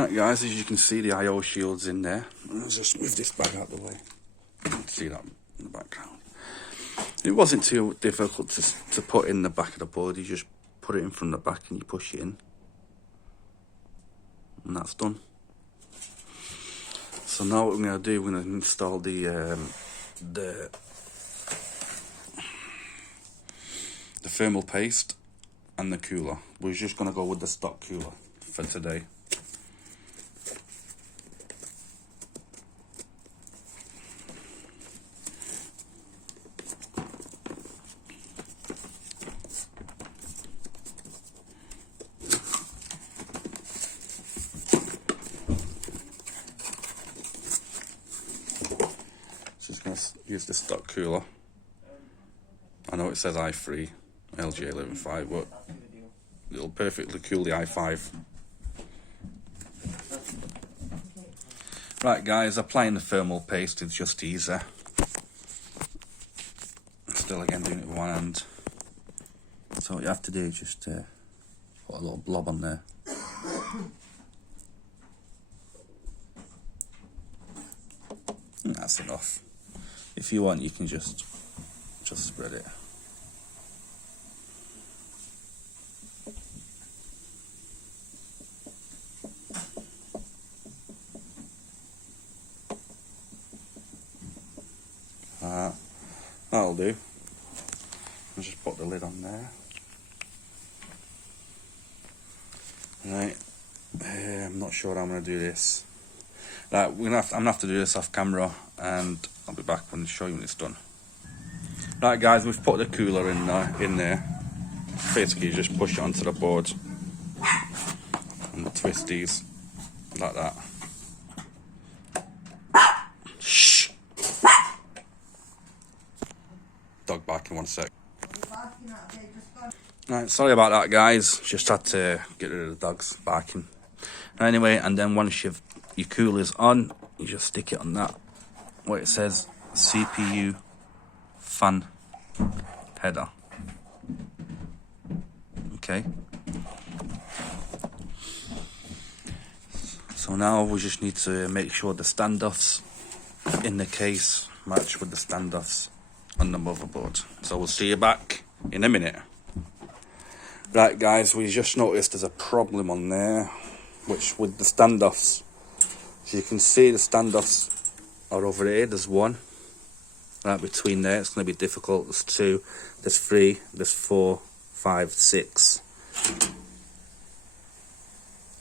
Right guys, as you can see, the I/O shield's in there. Let's just move this bag out of the way. You can see that in the background. It wasn't too difficult to put in the back of the board. You just put it in from the back and you push it in. And that's done. So now what we're going to do, we're going to install the thermal paste and the cooler. We're just going to go with the stock cooler for today. Just going to use the stock cooler. I know it says i3 LG 11.5, but it'll perfectly cool the i5. Right guys, applying the thermal paste is just easier. Still again doing it with one hand. So what you have to do is just put a little blob on there. And that's enough. If you want, you can just spread it. That'll do. I'll just put the lid on there. Right. I'm not sure how I'm going to do this. Right, I'm gonna have to do this off camera, and I'll be back when I show you when it's done. Right guys, we've put the cooler in there. Basically you just push it onto the board and twist these like that. Shh! Dog barking, 1 sec. Right, sorry about that guys, just had to get rid of the dogs barking. Anyway, and then once your cooler's on, you just stick it on that, what it says, CPU fan header. Okay. So now we just need to make sure the standoffs in the case match with the standoffs on the motherboard. So we'll see you back in a minute. Right guys, we just noticed there's a problem on there, which with the standoffs. So you can see the standoffs are over here. There's one right between there. It's going to be difficult. There's 2, there's 3, there's 4, 5, 6.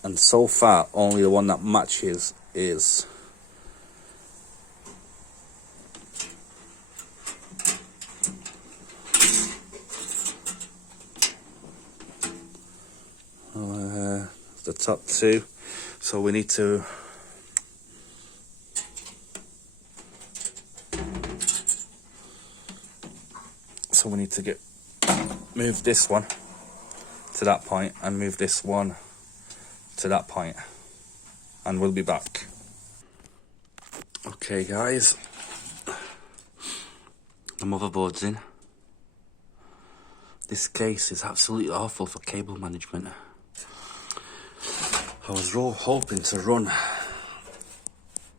And so far, only the one that matches is the top 2. So we need to move this one to that point and move this one to that point, and we'll be back. Okay guys, the motherboard's in. This case is absolutely awful for cable management. I was hoping to run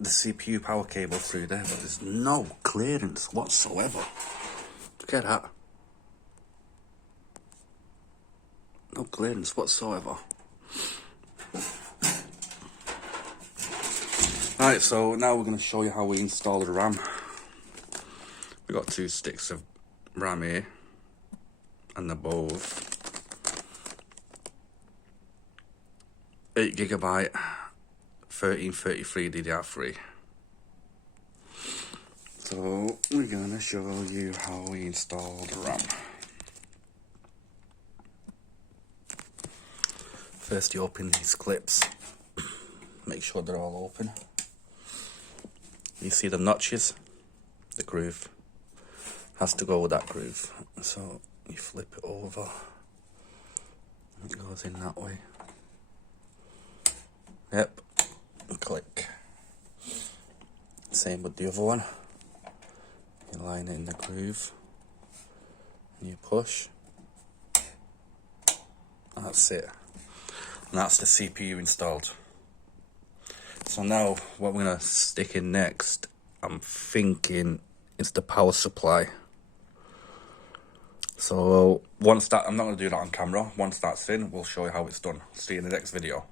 the CPU power cable through there, but there's no clearance whatsoever. Look at that. No clearance whatsoever. Right, so now we're going to show you how we install the RAM. We've got 2 sticks of RAM here, and they're both 8GB 1333 DDR3. So we're going to show you how we install the RAM. First you open these clips, make sure they're all open. You see the notches? The groove has to go with that groove. So you flip it over, and it goes in that way. Yep, click. Same with the other one. You line it in the groove, and you push. That's it. And that's the CPU installed. So now what we're gonna stick in next, I'm thinking it's the power supply. So once that, I'm not gonna do that on camera. Once that's in, we'll show you how it's done. See you in the next video.